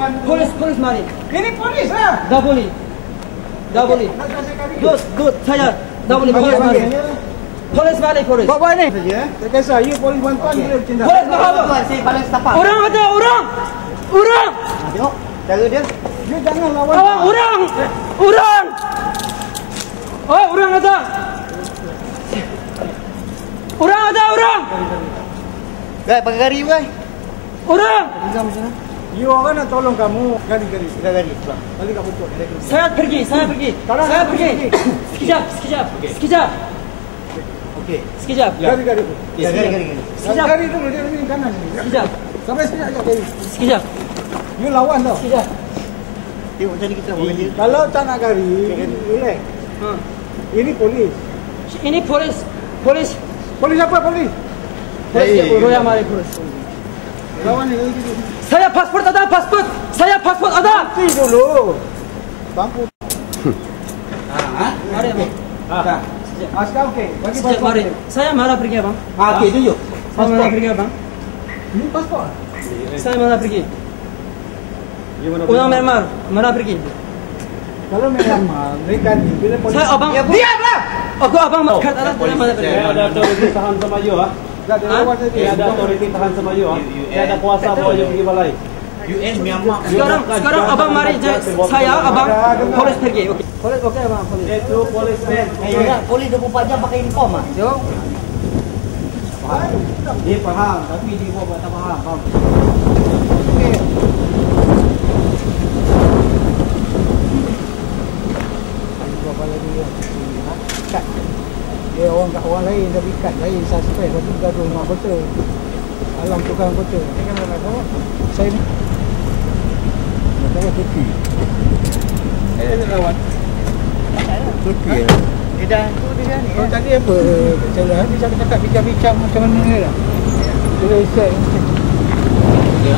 Polis mari. Ini polis lah. Dah boleh. Dud, saya dah boleh. Polis mari. Polis. Bawa ni. Tak kisah, you polis bantuan boleh bertindak. Polis bawa. Saya balas tapak. Orang ada, orang. Tengok cara dia. You jangan lawan. Orang. Oh, orang ada. Orang. Guys, pakai gari guys. Orang. You orang nak tolong kamu. Gari. Sudah gari. Balik kat betul. Saya pergi. Sekejap. Okey. Sekejap. Gari. Gari. Gari dulu dia ni kanan. Sekejap. Sampai sini aja gari. Sekejap. You lawan tau. Sekejap. Tengok macam ni kita buat dia. Kalau tak nak gari, relax. Ini polis. Ini polis. Polis apa polis? Royal Mari polis. Lawan ni dulu. Saya pasport ada. Nanti dulu. Bangku. Mari abang. Askar okey. Bagi Sekejap pasport. mari. Saya mana pergi abang? Okey, tunjuk. Saya mana pergi abang? Ini pasport. Saya mana pergi? Orang Myanmar mana pergi? Kalau Myanmar, mereka ni bila polis. Saya abang. Diamlah. Aku abang kat atas mana pergi? Saya ada autoriti tahan sama you ah. Dah lawan tadi. Saya ada autoriti tahan sama you ah. Saya ada kuasa bawa you pergi balai. UN Myanmar. Sekarang abang mari saya abang polis pergi. Okey. Polis okey abang polis. Itu policeman. Polis 24 jam pakai uniform ah. Jom. Dia faham, tapi dia buat tak faham. Okey. Dia orang lain dah ikat lain suspek lepas tu gaduh mak kota. Alam tukang kota. Ni kan nak tahu. Saya ni. Nak tahu Turki. Nak lawan. Turki. Dia ni. Kau tadi apa? Saya cakap bincang-bincang macam mana ni lah. Dia set. Ya.